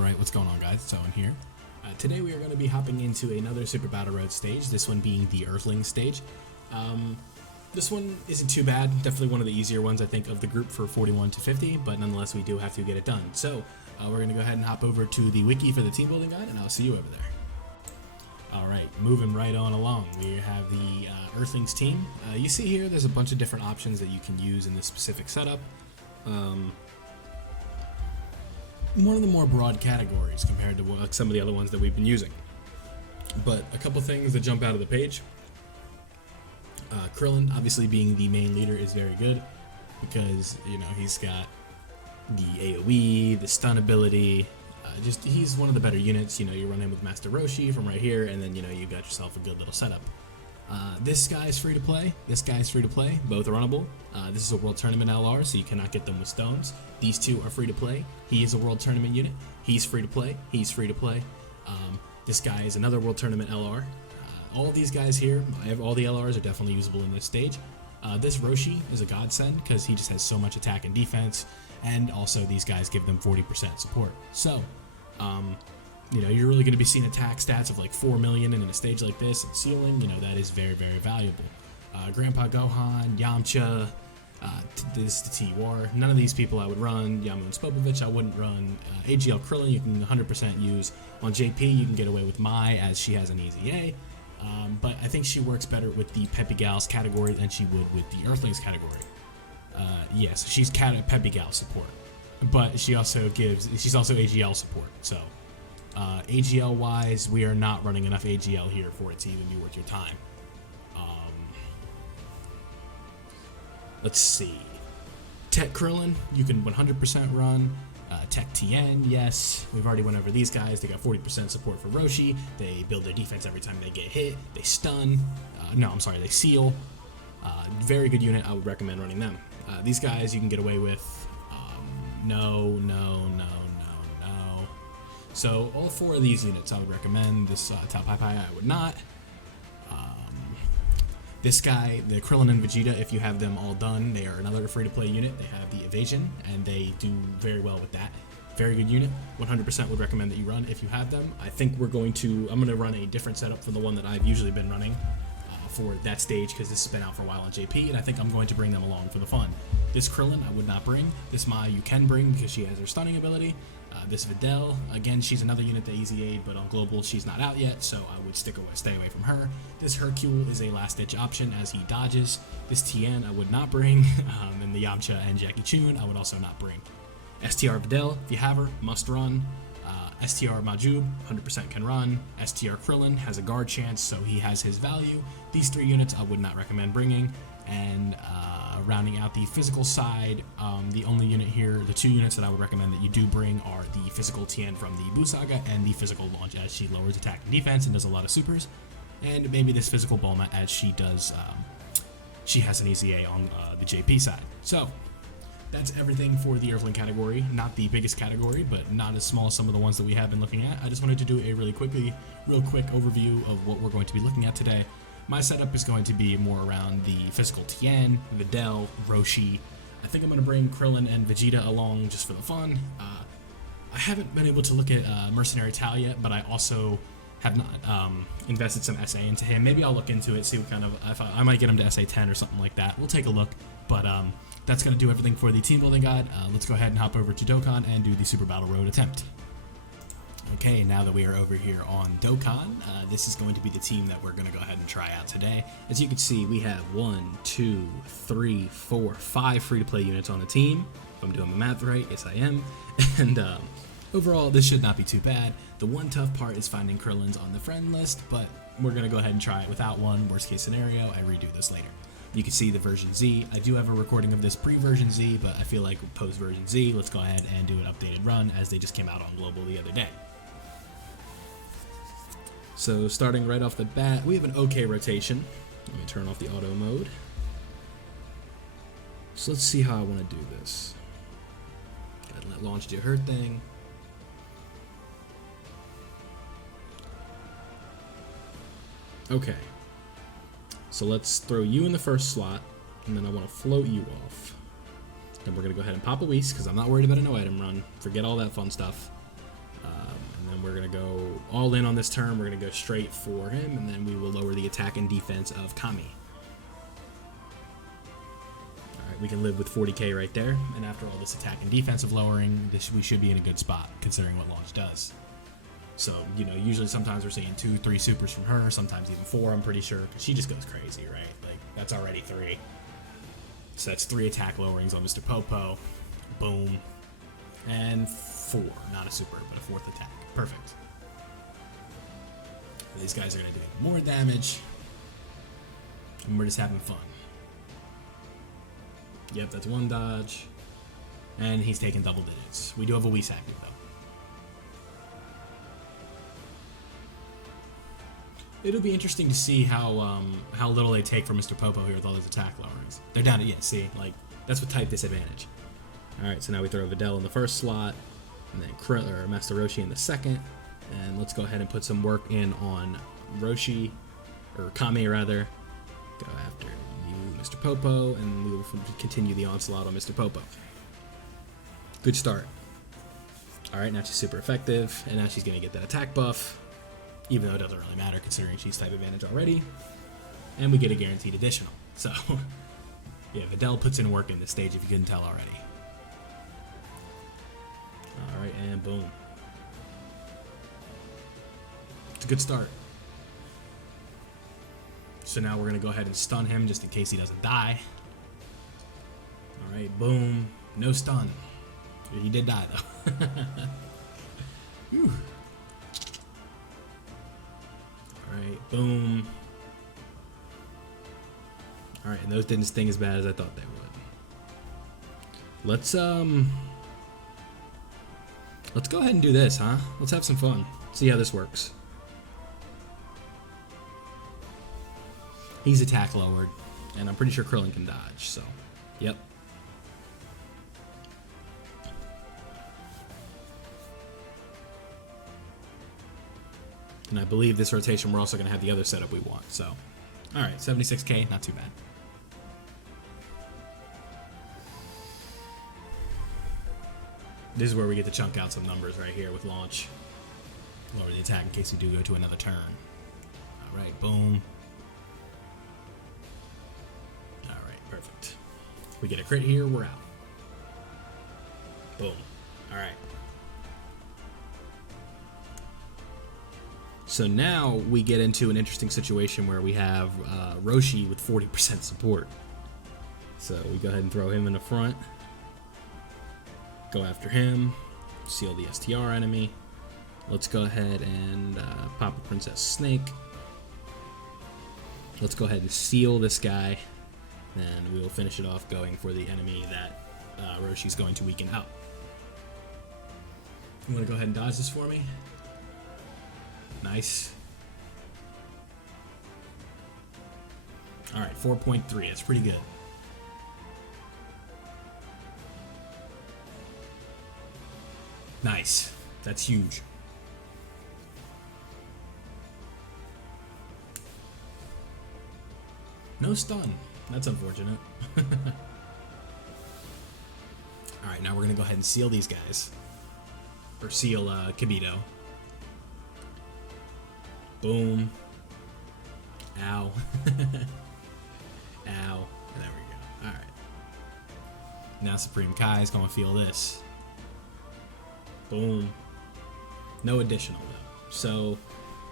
Alright, what's going on, guys? So in here, today we are going to be hopping into another Super Battle Road stage, this one being the EARTHLINGS stage. This one isn't too bad, definitely one of the easier ones I think of the group for 41 to 50, but nonetheless we do have to get it done. So we're going to go ahead and hop over to the wiki for the team building guide, and I'll see you over there. Alright, moving right on along, we have the EARTHLINGS team. You see here there's a bunch of different options that you can use in this specific setup. One of the more broad categories compared to some of the other ones that we've been using. But a couple things that jump out of the page. Krillin, obviously being the main leader, is very good because, you know, he's got the AoE, the stun ability, he's one of the better units. You know, you run him with Master Roshi from right here, and then, you know, you got yourself a good little setup. This guy is free to play. This guy is free to play. Both are runnable. This is a World Tournament LR, so you cannot get them with stones. These two are free to play. He is a World Tournament unit. He's free to play. He's free to play. This guy is another World Tournament LR. All of these guys here, all the LRs are definitely usable in this stage. This Roshi is a godsend because he just has so much attack and defense, and also these guys give them 40% support. So, you know, you're really going to be seeing attack stats of like 4 million in a stage like this, and ceiling, you know, that is very, very valuable. Grandpa Gohan, Yamcha, this is the T-War. None of these people I would run. Yamu and Spopovich I wouldn't run. AGL Krillin you can 100% use. On JP you can get away with Mai as she has an easy A, but I think she works better with the Peppy Gals category than she would with the EARTHLINGS category. Yes, she's Peppy Gal support, but she's also AGL support, so AGL wise, we are not running enough AGL here for it to even be worth your time. Let's see. Tech Krillin, you can 100% run. Tech TN, yes. We've already went over these guys. They got 40% support for Roshi. They build their defense every time they get hit. They stun. They seal. Very good unit. I would recommend running them. These guys you can get away with. No. So all 4 of these units I would recommend. This Top Pai I would not. This guy, the Krillin and Vegeta, if you have them all done, they are another free-to-play unit. They have the evasion, and they do very well with that. Very good unit. 100% would recommend that you run if you have them. I think I'm going to run a different setup from the one that I've usually been running for that stage, because this has been out for a while on JP, and I think I'm going to bring them along for the fun. This Krillin I would not bring. This Mai you can bring because she has her stunning ability. This Videl, again, she's another unit that easy aid, but on global she's not out yet, so I would stay away from her. This Hercule is a last ditch option as he dodges. This Tien I would not bring, and the Yamcha and Jackie Chun I would also not bring. STR Videl, if you have her, must run. STR Majub, 100% can run. STR Krillin has a guard chance, so he has his value. These 3 units I would not recommend bringing. And rounding out the physical side, the only unit here, the 2 units that I would recommend that you do bring are the physical Tien from the Buu Saga and the physical Launch, as she lowers attack and defense and does a lot of supers. And maybe this physical Bulma, as she does, she has an easy A on the JP side. So that's everything for the EARTHLING category. Not the biggest category, but not as small as some of the ones that we have been looking at. I just wanted to do a real quick overview of what we're going to be looking at today. My setup is going to be more around the physical Tien, Videl, Roshi. I think I'm going to bring Krillin and Vegeta along just for the fun. I haven't been able to look at Mercenary Tal yet, but I also have not invested some SA into him. Maybe I'll look into it, see what kind of, I might get him to SA 10 or something like that. We'll take a look, but that's going to do everything for the team building guide. Let's go ahead and hop over to Dokkan and do the Super Battle Road attempt. Okay, now that we are over here on Dokkan, this is going to be the team that we're going to go ahead and try out today. As you can see, we have 1, 2, 3, 4, 5 free-to-play units on the team. If I'm doing the math right, yes I am. And overall, this should not be too bad. The one tough part is finding Krillins on the friend list, but we're going to go ahead and try it without one. Worst case scenario, I redo this later. You can see the version Z. I do have a recording of this pre-version Z, but I feel like post-version Z, let's go ahead and do an updated run as they just came out on global the other day. So starting right off the bat, we have an okay rotation. Let me turn off the auto mode. So let's see how I want to do this. Gotta let launch do her thing. Okay. So let's throw you in the first slot, and then I want to float you off. Then we're going to go ahead and pop a Whis, because I'm not worried about a no item run. Forget all that fun stuff. And we're going to go all in on this turn. We're going to go straight for him, and then we will lower the attack and defense of Kami. Alright, we can live with 40k right there, and after all this attack and defensive lowering, we should be in a good spot, considering what launch does. So, you know, usually sometimes we're seeing 2, 3 supers from her, sometimes even 4, I'm pretty sure, because she just goes crazy, right? Like, that's already 3. So that's 3 attack lowerings on Mr. Popo. Boom. And 4. Not a super, but a 4th attack. Perfect. These guys are going to do more damage. And we're just having fun. Yep, that's 1 dodge. And he's taking double digits. We do have a Whis active, though. It'll be interesting to see how little they take from Mr. Popo here with all those attack lowerings. They're down to, yeah, see, like, that's what type disadvantage. Alright, so now we throw Videl in the first slot, and then Master Roshi in the second, and let's go ahead and put some work in on Roshi, or Kami rather. Go after you, Mr. Popo, and we will continue the onslaught on Mr. Popo. Good start. Alright, now she's super effective, and now she's going to get that attack buff. Even though it doesn't really matter considering she's type advantage already. And we get a guaranteed additional. So, yeah, Videl puts in work in this stage if you couldn't tell already. Alright, and boom. It's a good start. So now we're going to go ahead and stun him just in case he doesn't die. Alright, boom. No stun. He did die though. Whew. Alright, boom. Alright, and those didn't sting as bad as I thought they would. Let's go ahead and do this, huh? Let's have some fun. See how this works. He's attack lowered, and I'm pretty sure Krillin can dodge, so, yep. And I believe this rotation we're also going to have the other setup we want, so. Alright, 76k, not too bad. This is where we get to chunk out some numbers right here with launch. Lower the attack in case we do go to another turn. Alright, boom. Alright, perfect. We get a crit here, we're out. Boom. Alright. So now we get into an interesting situation where we have Roshi with 40% support. So we go ahead and throw him in the front. Go after him. Seal the STR enemy. Let's go ahead and pop a Princess Snake. Let's go ahead and seal this guy. And we will finish it off going for the enemy that Roshi's going to weaken out. You want to go ahead and dodge this for me? Nice. Alright, 4.3. That's pretty good. Nice. That's huge. No stun. That's unfortunate. Alright, now we're going to go ahead and seal these guys. Or seal Kibito. Boom. Ow. Ow. There we go. Alright. Now Supreme Kai is going to feel this. Boom. No additional though. So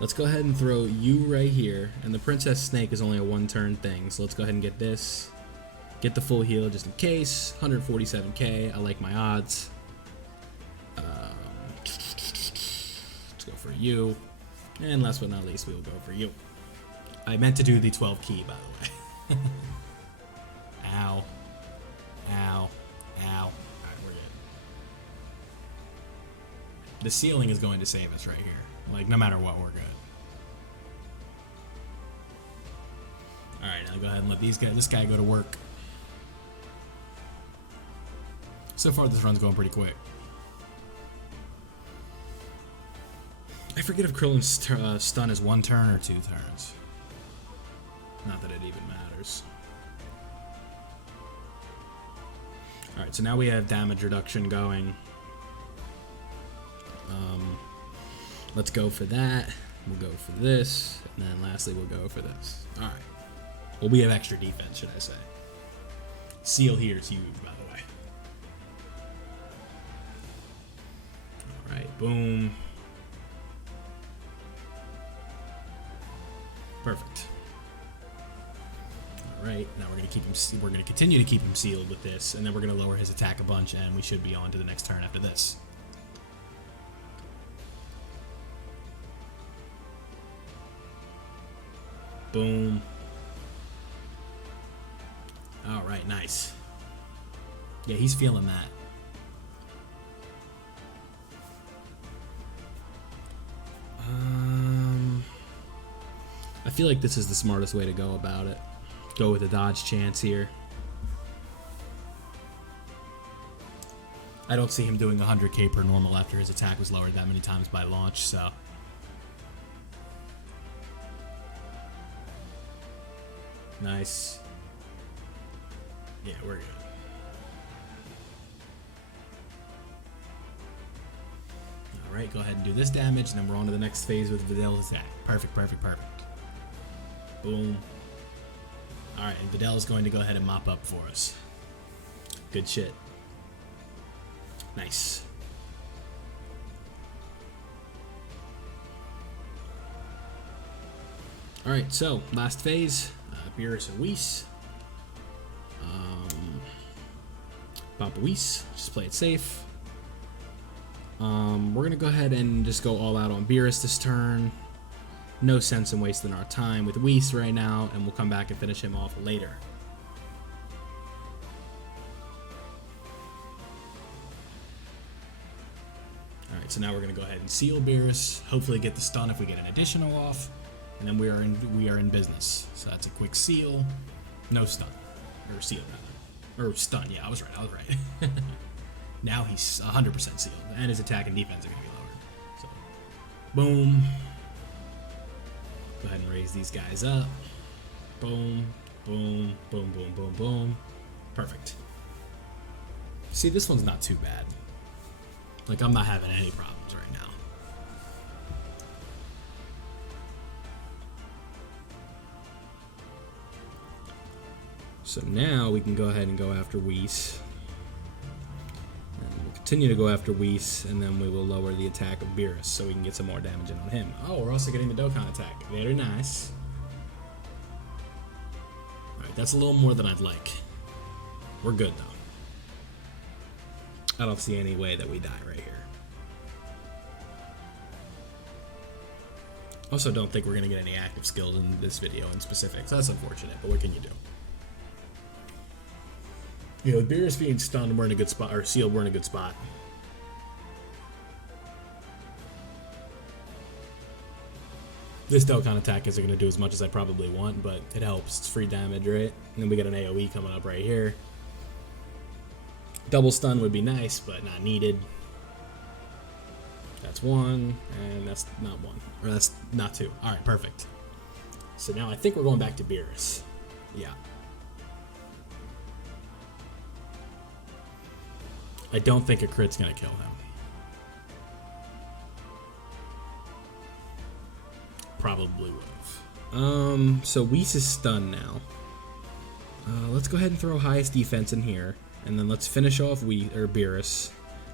let's go ahead and throw you right here. And the Princess Snake is only a 1-turn thing. So let's go ahead and get this. Get the full heal just in case. 147k. I like my odds. Let's go for you. And last but not least, we will go for you. I meant to do the 12 key, by the way. Ow. Ow. Ow. Alright, we're good. The ceiling is going to save us right here. Like, no matter what, we're good. Alright, now go ahead and let this guy go to work. So far, this run's going pretty quick. I forget if Krillin's stun is 1 turn or 2 turns. Not that it even matters. Alright, so now we have damage reduction going. Let's go for that. We'll go for this. And then lastly, we'll go for this. All right. Well, we have extra defense, should I say. Seal here is huge, by the way. All right, boom. Perfect. All right, now we're gonna keep him. We're gonna continue to keep him sealed with this, and then we're gonna lower his attack a bunch, and we should be on to the next turn after this. Boom. All right, nice. Yeah, he's feeling that. I feel like this is the smartest way to go about it. Go with a dodge chance here. I don't see him doing 100k per normal after his attack was lowered that many times by launch, so. Nice. Yeah, we're good. Alright, go ahead and do this damage, and then we're on to the next phase with Vidal's attack. Perfect, perfect, perfect. Boom. Alright, and Vidal is going to go ahead and mop up for us. Good shit. Nice. Alright, so, last phase. Beerus and Whis. Papa Whis. Just play it safe. We're going to go ahead and just go all out on Beerus this turn. No sense in wasting our time with Whis right now, and we'll come back and finish him off later. Alright, so now we're going to go ahead and seal Beerus, hopefully get the stun if we get an additional off, and then we are in business. So that's a quick seal, no stun, or seal rather, or stun, yeah, I was right. Now he's 100% sealed, and his attack and defense are going to be lowered. So, boom. Go ahead and raise these guys up. Boom, boom, boom, boom, boom, boom. Perfect. See, this one's not too bad. Like, I'm not having any problems right now. So now we can go ahead and go after Whis. And we'll continue to go after Whis, and then we will lower the attack of Beerus so we can get some more damage in on him. Oh, we're also getting the Dokkan attack. Very nice. Alright, that's a little more than I'd like. We're good, though. I don't see any way that we die right here. Also, don't think we're going to get any active skills in this video in specifics. That's unfortunate, but what can you do? You know, Beerus being stunned, we're in a good spot, or sealed, we're in a good spot. This Dokkan attack isn't going to do as much as I probably want, but it helps. It's free damage, right? And then we got an AoE coming up right here. Double stun would be nice, but not needed. That's one, and that's not one. Or that's not two. Alright, perfect. So now I think we're going back to Beerus. Yeah. I don't think a crit's gonna kill him. Probably would've. So Whis is stunned now. Let's go ahead and throw highest defense in here. And then let's finish off Beerus.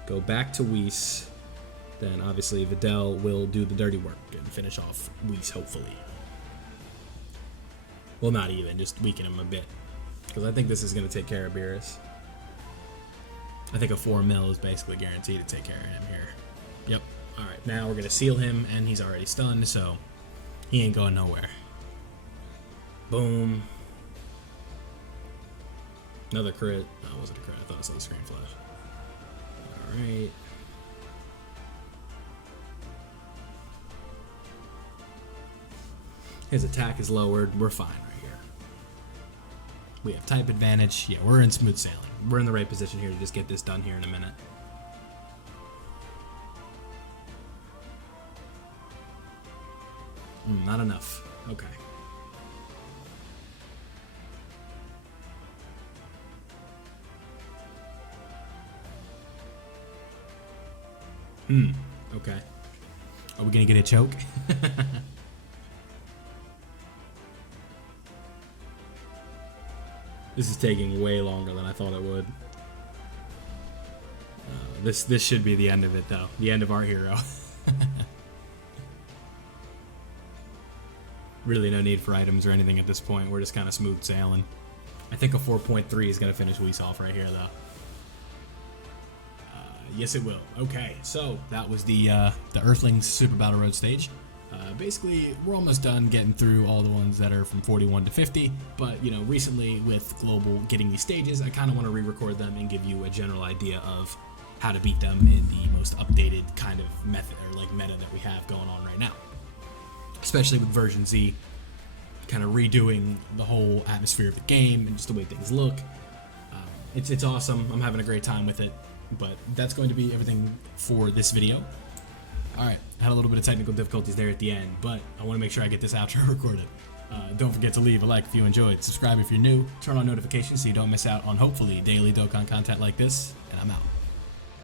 Go back to Whis. Then obviously Vidal will do the dirty work and finish off Whis, hopefully. Well, not even, just weaken him a bit. Because I think this is gonna take care of Beerus. I think a 4 mil is basically guaranteed to take care of him here. Yep. Alright, now we're going to seal him, and he's already stunned, so he ain't going nowhere. Boom. Another crit. No, it wasn't a crit. I thought I saw the screen flash. Alright. His attack is lowered. We're fine right here. We have type advantage. Yeah, we're in smooth sailing. We're in the right position here to just get this done here in a minute. Not enough. Okay. Okay. Are we gonna get a choke? This is taking way longer than I thought it would. This should be the end of it, though. The end of our hero. Really no need for items or anything at this point. We're just kind of smooth sailing. I think a 4.3 is going to finish Weiss off right here, though. Yes, it will. Okay, so that was the Earthlings Super Battle Road stage. Basically, we're almost done getting through all the ones that are from 41 to 50, but, you know, recently with Global getting these stages, I kind of want to re-record them and give you a general idea of how to beat them in the most updated kind of method, or like meta that we have going on right now. Especially with version Z, kind of redoing the whole atmosphere of the game and just the way things look. It's awesome. I'm having a great time with it, but that's going to be everything for this video. Alright, I had a little bit of technical difficulties there at the end, but I want to make sure I get this outro recorded. Don't forget to leave a like if you enjoyed, subscribe if you're new, turn on notifications so you don't miss out on hopefully daily Dokkan content like this, and I'm out.